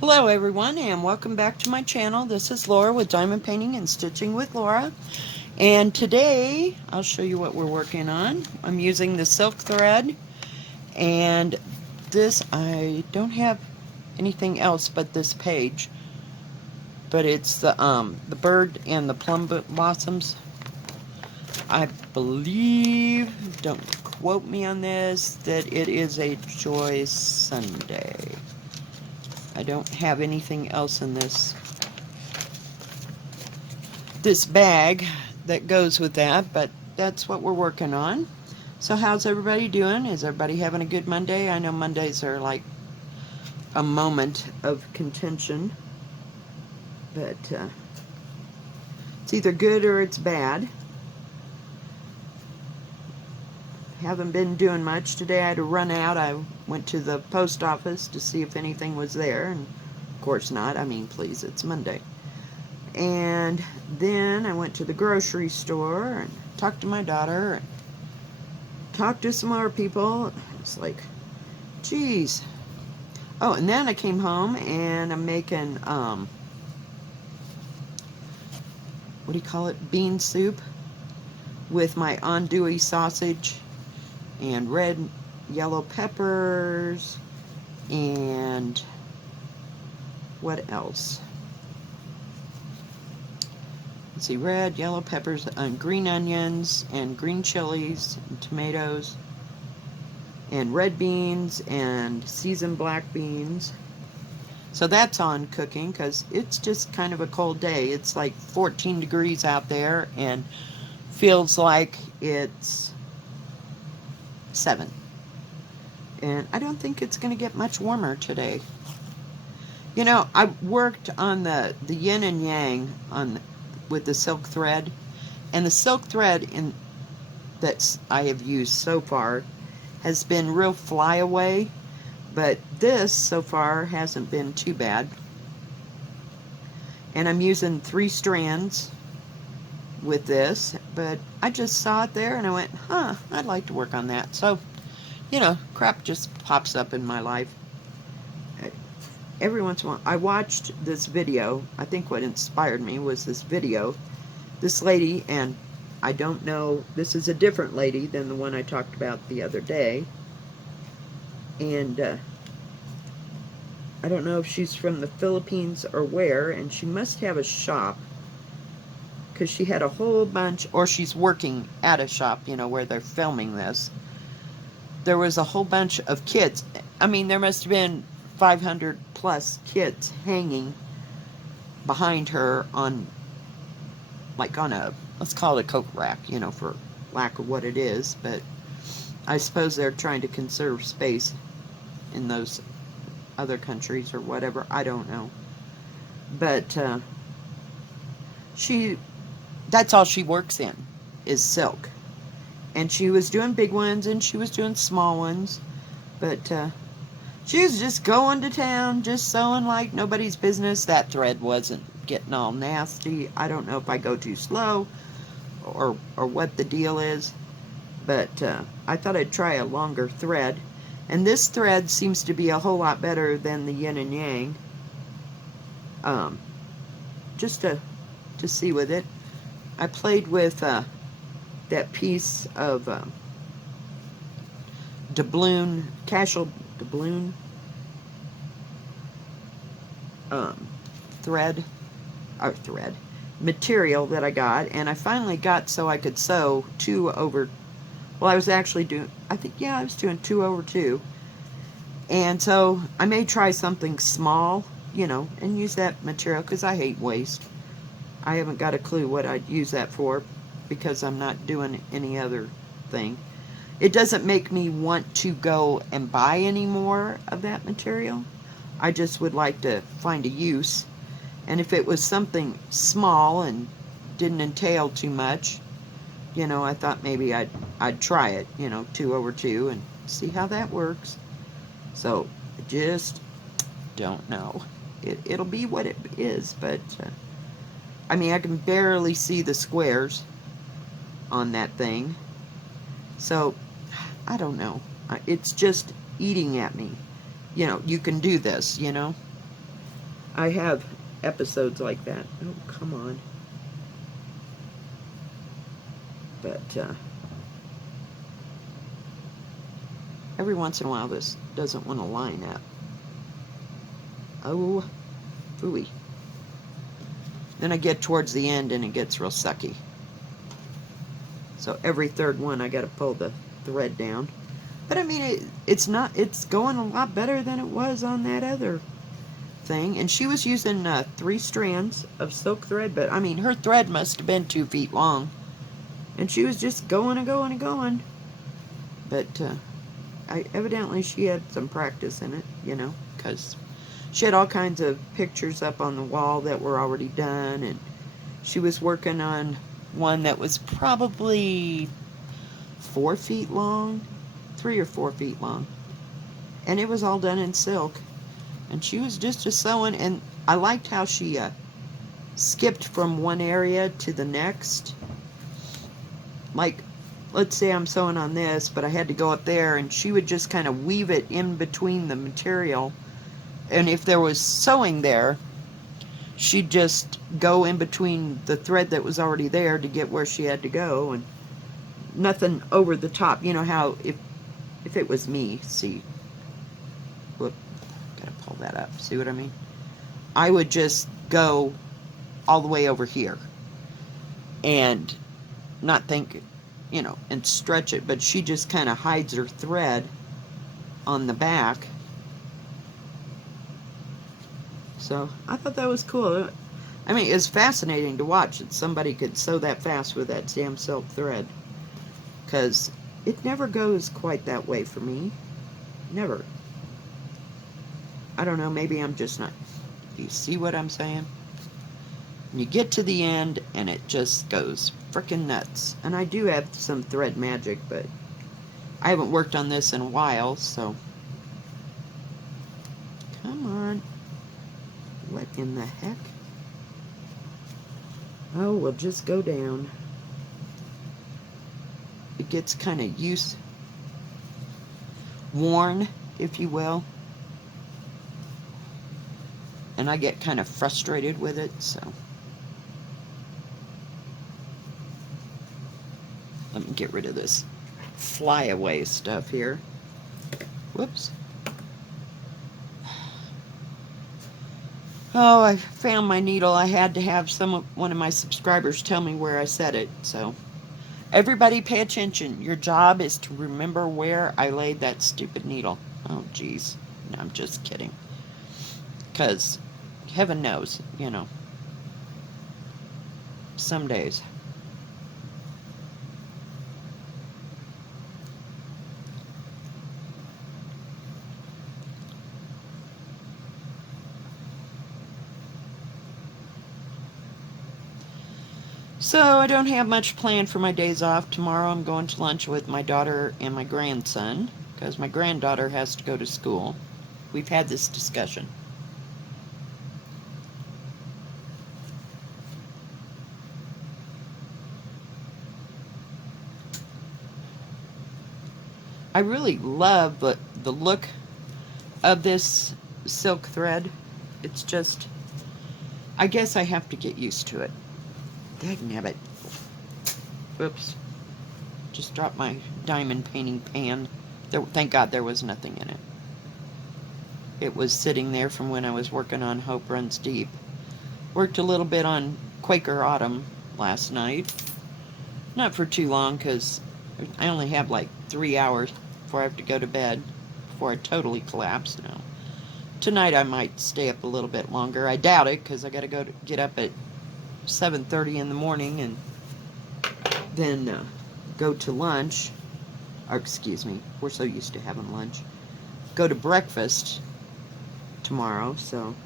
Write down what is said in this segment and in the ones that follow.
Hello everyone and welcome back to my channel. This is Laura with Diamond Painting and Stitching with Laura. And today I'll show you what we're working on. I'm using the silk thread, and this, I don't have anything else but this page. But it's the bird and the plum blossoms. I believe, don't quote me on this, that it is a Joy Sunday. I don't have anything else in this bag that goes with that, but that's what we're working on. So how's everybody doing? Is everybody having a good Monday? I know Mondays are like a moment of contention, but it's either good or it's bad. Haven't been doing much today. I had to run out. I went to the post office to see if anything was there, and of course not. I mean, please, it's Monday. And then I went to the grocery store and talked to my daughter and talked to some more people. It's like, geez. Oh, and then I came home and I'm making, what do you call it? Bean soup with my andouille sausage and red, yellow peppers and what else? Let's see, red, yellow peppers, and green onions, and green chilies, and tomatoes, and red beans, and seasoned black beans. So that's on cooking, because it's just kind of a cold day. It's like 14 degrees out there, and feels like it's 7. And I don't think it's going to get much warmer today. You know, I worked on the yin and yang with the silk thread, and the silk thread that I have used so far has been real flyaway, but this so far hasn't been too bad. And I'm using 3 strands with this, but I just saw it there and I went, I'd like to work on that. So, you know, crap just pops up in my life. Every once in a while, I watched this video. I think what inspired me was this video. This lady, and I don't know, this is a different lady than the one I talked about the other day. And I don't know if she's from the Philippines or where, and she must have a shop, because she had a whole bunch, or she's working at a shop, you know, where they're filming this. There was a whole bunch of kits. I mean, there must have been 500 plus kits hanging behind her on, like on a, let's call it a coat rack, you know, for lack of what it is, but I suppose they're trying to conserve space in those other countries or whatever, I don't know. But that's all she works in, is silk. And she was doing big ones and she was doing small ones, but she was just going to town, just sewing like nobody's business. That thread wasn't getting all nasty. I don't know if I go too slow or what the deal is, but I thought I'd try a longer thread. And this thread seems to be a whole lot better than the yin and yang. Just to see with it. I played with that piece of doubloon, casual doubloon thread material that I got, and I finally got so I could sew 2 over, well, I was actually doing, I think, yeah, I was doing 2 over 2, and so I may try something small, you know, and use that material, because I hate waste. I haven't got a clue what I'd use that for, because I'm not doing any other thing. It doesn't make me want to go and buy any more of that material. I just would like to find a use. And if it was something small and didn't entail too much, you know, I thought maybe I'd try it, you know, 2 over 2 and see how that works. So I just don't know. It'll be what it is, but I mean, I can barely see the squares on that thing. So I don't know. It's just eating at me. You know, you can do this, you know. I have episodes like that. Oh, come on. But every once in a while this doesn't want to line up. Oh, phooey. Then I get towards the end and it gets real sucky. So every third one I got to pull the thread down. But I mean, it's going a lot better than it was on that other thing. And she was using 3 strands of silk thread, but I mean, her thread must have been 2 feet long. And she was just going and going and going. But evidently she had some practice in it, you know, because she had all kinds of pictures up on the wall that were already done, and she was working on one that was probably 4 feet long, 3 or 4 feet long, and it was all done in silk, and she was just sewing. And I liked how she skipped from one area to the next. Like, let's say I'm sewing on this, but I had to go up there, and she would just kind of weave it in between the material. And if there was sewing there, she'd just go in between the thread that was already there to get where she had to go, and nothing over the top. You know how if it was me, see, whoop, gotta pull that up, see what I mean? I would just go all the way over here and not think, you know, and stretch it, but she just kind of hides her thread on the back. So I thought that was cool. I mean, it's fascinating to watch that somebody could sew that fast with that damn silk thread, because it never goes quite that way for me. Never. I don't know, maybe I'm just not. You see what I'm saying? You get to the end and it just goes frickin' nuts. And I do have some thread magic, but I haven't worked on this in a while, so. Come on. What in the heck? Oh, we'll just go down. It gets kind of worn, if you will. And I get kind of frustrated with it, so. Let me get rid of this flyaway stuff here. Whoops. Oh, I found my needle. I had to have one of my subscribers tell me where I set it. So, everybody pay attention. Your job is to remember where I laid that stupid needle. Oh, geez. No, I'm just kidding. Because, heaven knows, you know, some days. So I don't have much planned for my days off. Tomorrow I'm going to lunch with my daughter and my grandson, because my granddaughter has to go to school. We've had this discussion. I really love the look of this silk thread. It's just, I guess I have to get used to it. Dagnabbit. Whoops. Just dropped my diamond painting pan. Thank God there was nothing in it. It was sitting there from when I was working on Hope Runs Deep. Worked a little bit on Quaker Autumn last night. Not for too long, because I only have like 3 hours before I have to go to bed, before I totally collapse now. Tonight I might stay up a little bit longer. I doubt it, because I got to get up at 7:30 in the morning and then go to lunch. Or excuse me, we're so used to having lunch. Go to breakfast tomorrow, so.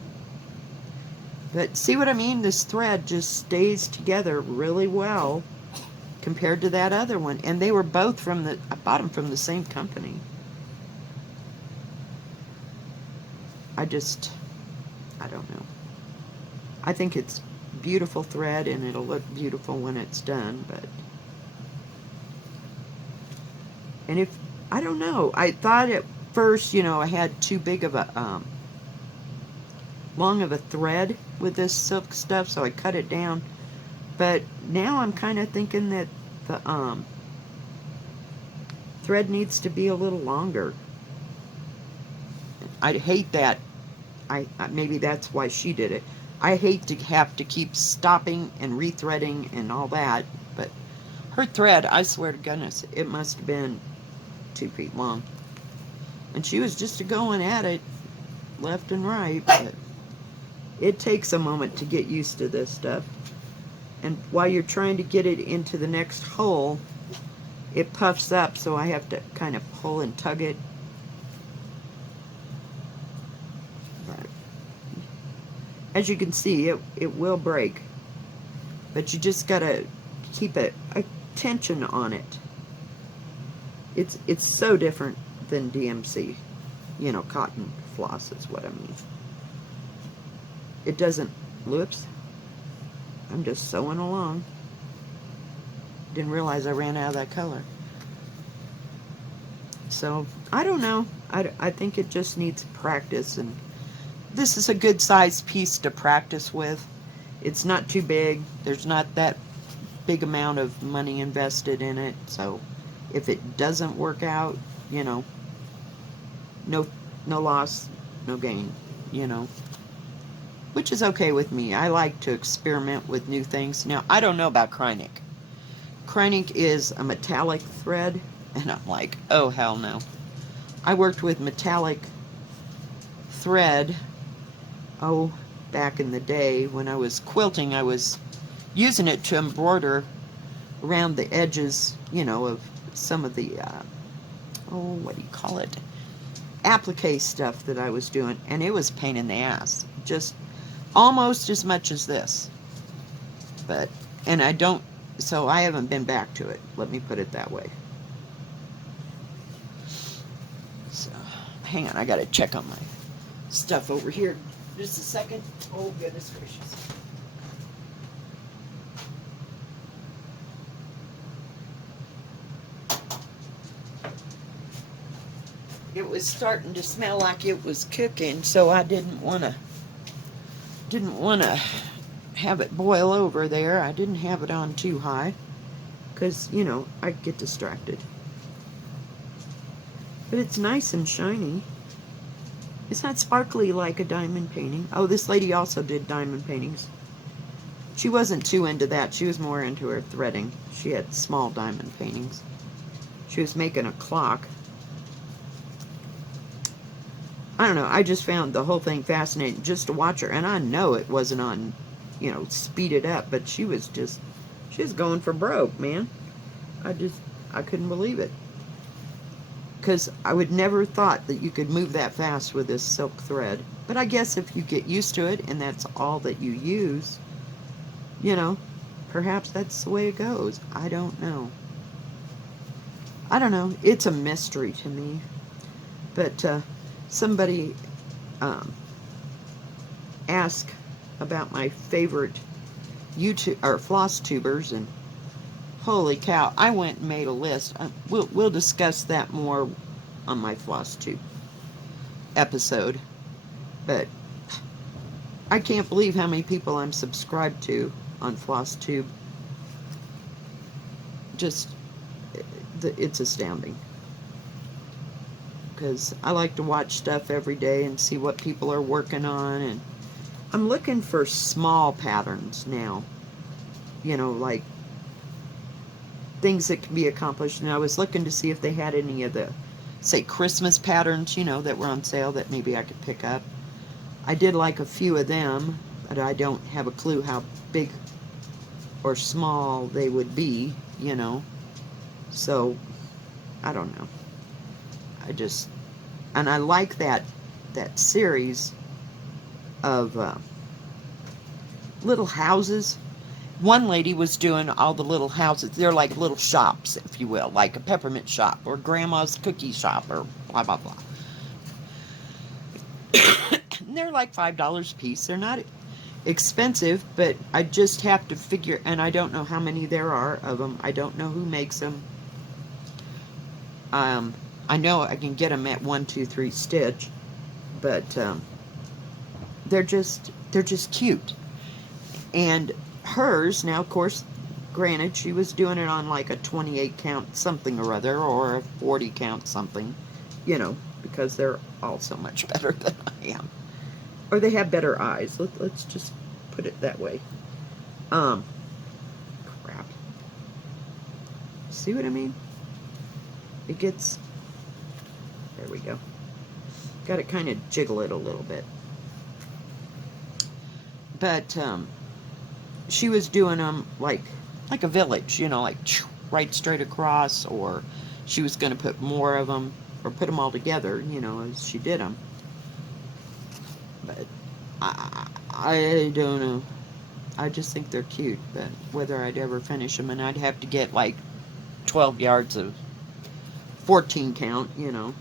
But see what I mean? This thread just stays together really well compared to that other one. And they were both I bought them from the same company. I don't know. I think it's beautiful thread, and it'll look beautiful when it's done, but. And I don't know, I thought at first, you know, I had too big of a long of a thread with this silk stuff, so I cut it down. But now I'm kind of thinking that the thread needs to be a little longer. I hate that. Maybe that's why she did it. I hate to have to keep stopping and rethreading and all that, but her thread, I swear to goodness, it must have been 2 feet long. And she was just going at it left and right, but it takes a moment to get used to this stuff. And while you're trying to get it into the next hole, it puffs up, so I have to kind of pull and tug it. But as you can see, it will break. But you just gotta keep a tension on it. It's so different than DMC. You know, cotton floss is what I mean. It doesn't, whoops, I'm just sewing along. Didn't realize I ran out of that color. So, I don't know. I think it just needs practice, and this is a good sized piece to practice with. It's not too big. There's not that big amount of money invested in it, so if it doesn't work out, you know, no loss, no gain, you know, which is okay with me. I like to experiment with new things. Now, I don't know about Krynic. Krynic is a metallic thread, and I'm like, oh, hell no. I worked with metallic thread, back in the day when I was quilting. I was using it to embroider around the edges, you know, of some of the, what do you call it? Applique stuff that I was doing, and it was a pain in the ass. Just almost as much as this. But, and I don't, so I haven't been back to it. Let me put it that way. So, hang on, I gotta check on my stuff over here. Just a second. Oh, goodness gracious. It was starting to smell like it was cooking, so I didn't want to have it boil over there. I didn't have it on too high because, you know, I get distracted. But it's nice and shiny. It's not sparkly like a diamond painting. Oh, this lady also did diamond paintings. She wasn't too into that. She was more into her threading. She had small diamond paintings. She was making a clock. I don't know, I just found the whole thing fascinating just to watch her. And I know it wasn't on, you know, speeded up, but she was going for broke, man. I couldn't believe it. Because I would never thought that you could move that fast with this silk thread. But I guess if you get used to it and that's all that you use, you know, perhaps that's the way it goes. I don't know. I don't know. It's a mystery to me. But, somebody asked about my favorite YouTube or floss tubers, and holy cow, I went and made a list. We'll discuss that more on my Flosstube episode. But I can't believe how many people I'm subscribed to on Flosstube. Just, it's astounding. Because I like to watch stuff every day and see what people are working on, and I'm looking for small patterns now, you know, like things that can be accomplished. And I was looking to see if they had any of the, say, Christmas patterns, you know, that were on sale that maybe I could pick up. I did like a few of them, but I don't have a clue how big or small they would be, you know, so I don't know. And I like that series of little houses. One lady was doing all the little houses. They're like little shops, if you will, like a peppermint shop or grandma's cookie shop or blah, blah, blah. And they're like $5 a piece. They're not expensive, but I just have to figure, and I don't know how many there are of them. I don't know who makes them. I know I can get them at 1, 2, 3 Stitch, but they're just cute. And hers, now of course, granted, she was doing it on like a 28 count something or other, or a 40 count something, you know, because they're all so much better than I am. Or they have better eyes. Let's just put it that way. Crap. See what I mean? It gets, there we go. Got to kind of jiggle it a little bit. But, she was doing them like a village, you know, like right straight across, or she was going to put more of them, or put them all together, you know, as she did them. But I don't know. I just think they're cute, but whether I'd ever finish them, and I'd have to get like 12 yards of 14 count, you know.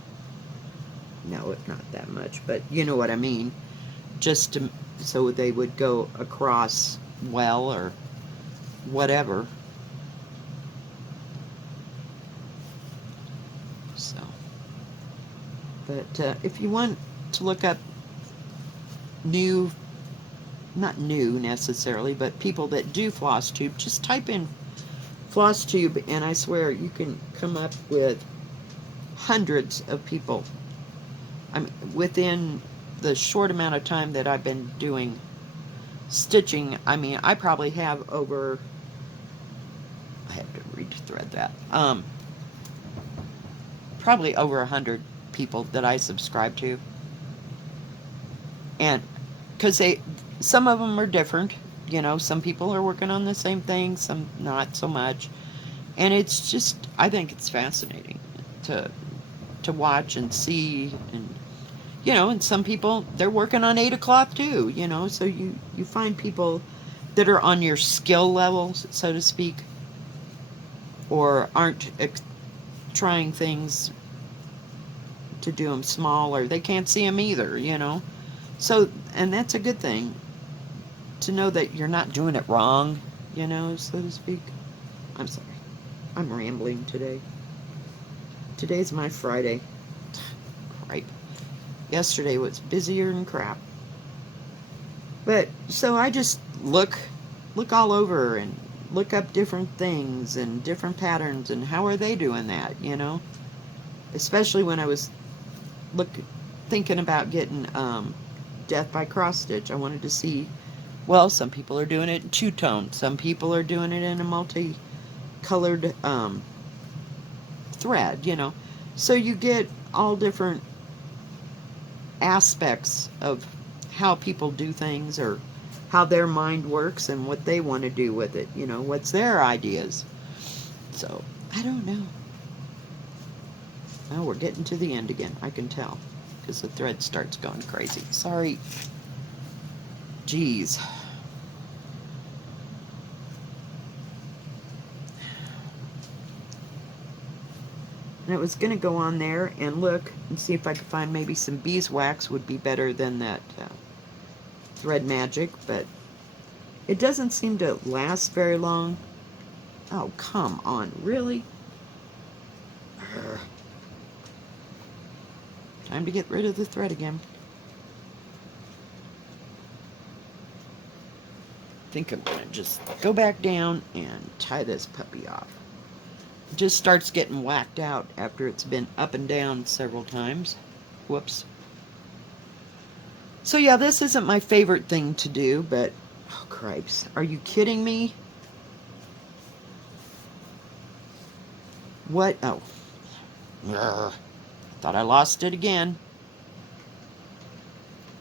No, it's not that much, but you know what I mean. Just to, so they would go across well, or whatever. So, but if you want to look up new, not new necessarily, but people that do Flosstube, just type in Flosstube, and I swear you can come up with hundreds of people. I mean, within the short amount of time that I've been doing stitching, I mean, I probably have over, I have to rethread that, probably over 100 people that I subscribe to. And because some of them are different, you know, some people are working on the same thing, some not so much. And it's just, I think it's fascinating to watch and see. And you know, and some people, they're working on 8 o'clock too, you know, so you find people that are on your skill level, so to speak, or aren't trying things to do them small, or they can't see them either, you know. So, and that's a good thing, to know that you're not doing it wrong, you know, so to speak. I'm sorry. I'm rambling today. Today's my Friday. Right. Yesterday was busier than crap. But, so I just look all over and look up different things and different patterns, and how are they doing that, you know? Especially when I was thinking about getting Death by Cross Stitch. I wanted to see, well, some people are doing it in two-tone. Some people are doing it in a multi-colored thread, you know. So you get all different aspects of how people do things, or how their mind works, and what they want to do with it, you know, what's their ideas. So, I don't know. Oh, we're getting to the end again, I can tell, because the thread starts going crazy. Sorry. Jeez. And it was going to go on there and look and see if I could find maybe some beeswax would be better than that Thread Magic, but it doesn't seem to last very long. Oh, come on, really? Urgh. Time to get rid of the thread again. I think I'm going to just go back down and tie this puppy off. It just starts getting whacked out after it's been up and down several times. Whoops. So yeah, this isn't my favorite thing to do, but oh cripes, are you kidding me? What? Oh. Ugh. Thought I lost it again.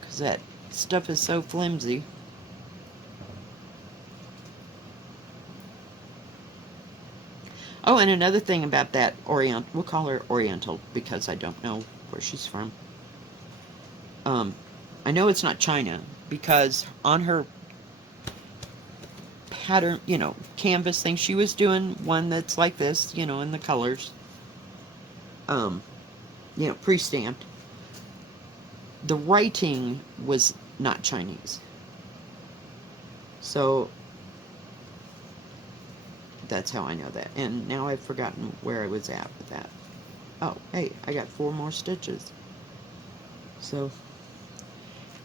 Because that stuff is so flimsy. Oh, and another thing about that we'll call her Oriental because I don't know where she's from. I know it's not China, because on her pattern, you know, canvas thing, she was doing one that's like this, you know, in the colors. You know, pre-stamped. The writing was not Chinese. So that's how I know that. And now I've forgotten where I was at with that. Oh, hey, I got 4 more stitches. So,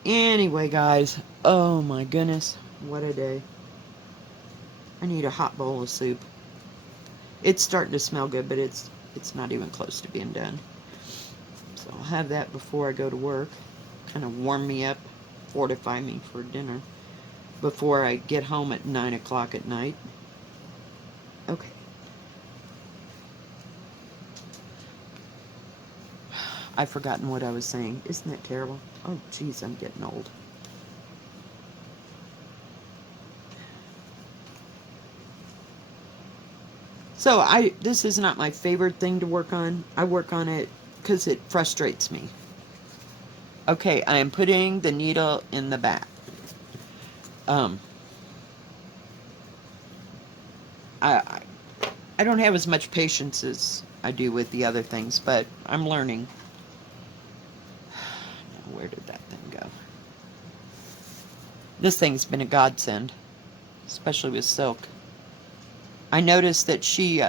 Anyway, guys, oh my goodness, what a day. I need a hot bowl of soup. It's starting to smell good, but it's not even close to being done. So I'll have that before I go to work. Kind of warm me up, fortify me for dinner before I get home at 9 o'clock at night. Okay. I've forgotten what I was saying. Isn't that terrible? Oh, geez, I'm getting old. So this is not my favorite thing to work on. I work on it because it frustrates me. Okay, I am putting the needle in the back. I don't have as much patience as I do with the other things, but I'm learning. Where did that thing go? This thing's been a godsend, especially with silk. I noticed that she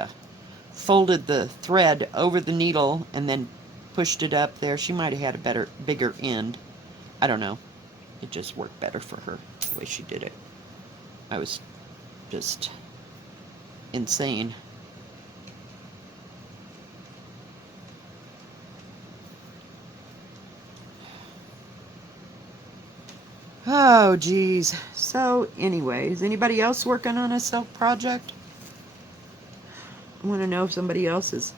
folded the thread over the needle and then pushed it up there. She might have had a bigger end. I don't know. It just worked better for her, the way she did it. I was just insane. Oh, geez. So, anyway, is anybody else working on a silk project? I want to know if somebody else is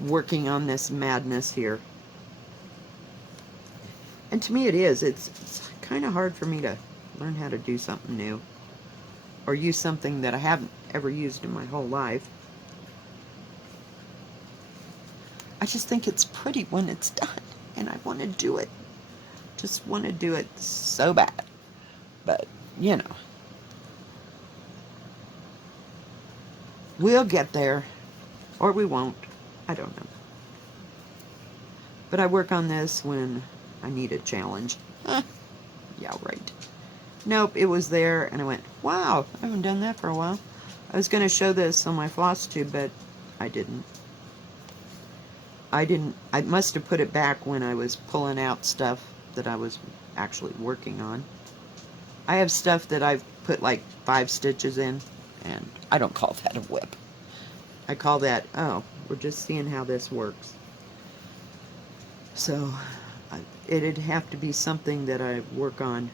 working on this madness here. And to me it is. It's kind of hard for me to learn how to do something new. Or use something that I haven't ever used in my whole life. I just think it's pretty when it's done. And I want to do it. Just want to do it so bad. But, you know. We'll get there. Or we won't. I don't know. But I work on this when I need a challenge. Yeah, right. Nope, it was there, and I went, wow, I haven't done that for a while. I was going to show this on my Flosstube, but I didn't. I must have put it back when I was pulling out stuff that I was actually working on. I have stuff that I've put like 5 stitches in, and I don't call that a whip. I call that, oh, we're just seeing how this works. So, it'd have to be something that I work on,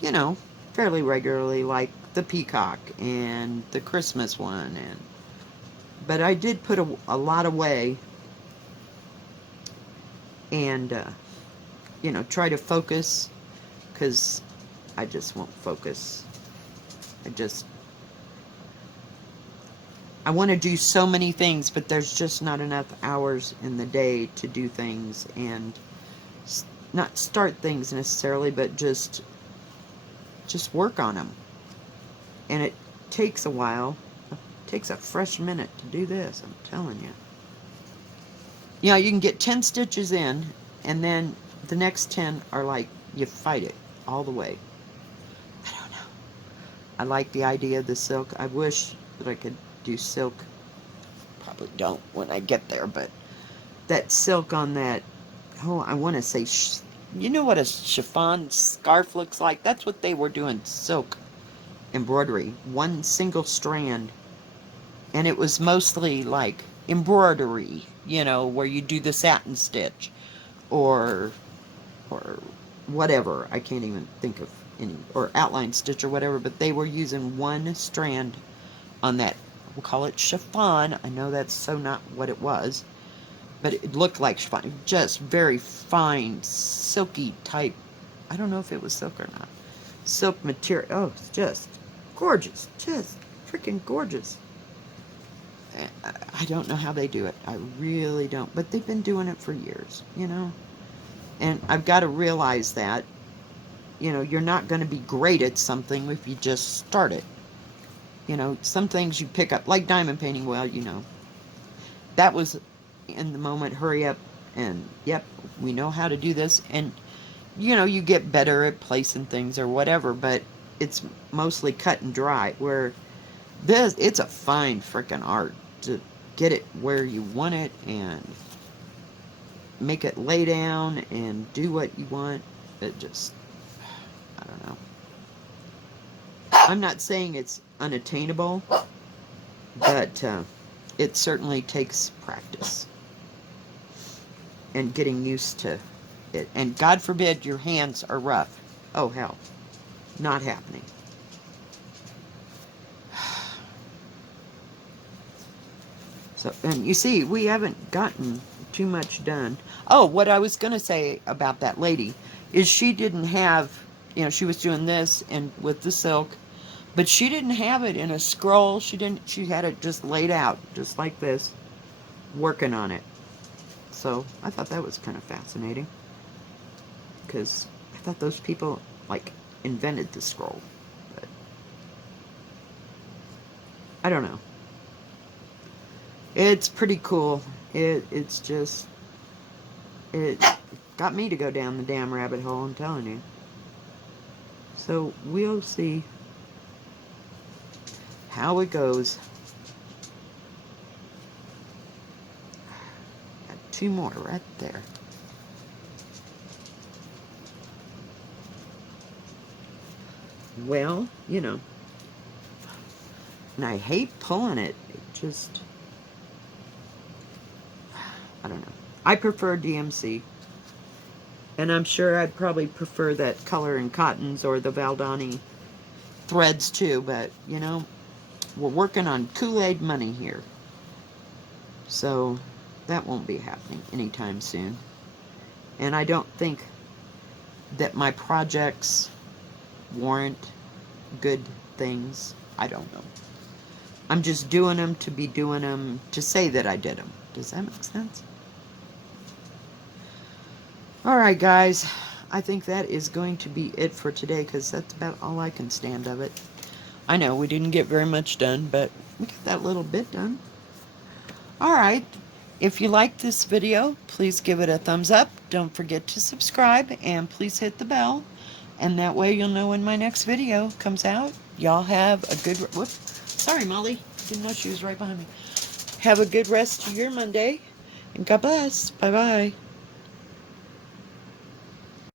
you know, fairly regularly, like the peacock and the Christmas one. But I did put a lot away and, you know, try to focus, because I just won't focus. I want to do so many things, but there's just not enough hours in the day to do things and not start things necessarily, but just work on them. And it takes a while. It takes a fresh minute to do this, I'm telling you. You know, you can get 10 stitches in, and then the next 10 are like, you fight it all the way. I don't know. I like the idea of the silk. I wish that I could do silk. Probably don't when I get there, but that silk on that, oh, I want to say, you know what a chiffon scarf looks like? That's what they were doing, silk embroidery, one single strand. And it was mostly like embroidery, you know, where you do the satin stitch or whatever. I can't even think of any, or outline stitch or whatever, but they were using one strand on that. We'll call it chiffon. I know that's so not what it was, but it looked like chiffon. Just very fine, silky type. I don't know if it was silk or not. Silk material. Oh, it's just gorgeous. Just freaking gorgeous. I don't know how they do it. I really don't. But they've been doing it for years, you know. And I've got to realize that, you know, you're not going to be great at something if you just start it. You know, some things you pick up, like diamond painting, well, you know, that was in the moment, hurry up, and yep, we know how to do this, and, you know, you get better at placing things or whatever, but it's mostly cut and dry, where this, it's a fine frickin' art to get it where you want it, and make it lay down, and do what you want. It just, I don't know. I'm not saying it's unattainable, but it certainly takes practice and getting used to it. And God forbid your hands are rough. Oh, hell. Not happening. So, and you see, we haven't gotten too much done. Oh, what I was going to say about that lady is she didn't have, you know, she was doing this and with the silk, but she didn't have it in a scroll. She had it just laid out, just like this, working on it. So I thought that was kind of fascinating, because I thought those people, like, invented the scroll. But I don't know. It's pretty cool. It's just, it got me to go down the damn rabbit hole, I'm telling you. So we'll see how it goes. Got 2 more right there. Well, you know, and I hate pulling it. It just, I don't know. I prefer DMC. And I'm sure I'd probably prefer that color in cottons or the Valdani threads too. But, you know, we're working on Kool-Aid money here. So that won't be happening anytime soon. And I don't think that my projects warrant good things. I don't know. I'm just doing them to be doing them, to say that I did them. Does that make sense? Alright, guys. I think that is going to be it for today, because that's about all I can stand of it. I know we didn't get very much done, but we got that little bit done. Alright. If you liked this video, please give it a thumbs up. Don't forget to subscribe, and please hit the bell. And that way you'll know when my next video comes out. Y'all have a good... Whoops. Sorry, Molly. Didn't know she was right behind me. Have a good rest of your Monday. And God bless. Bye-bye.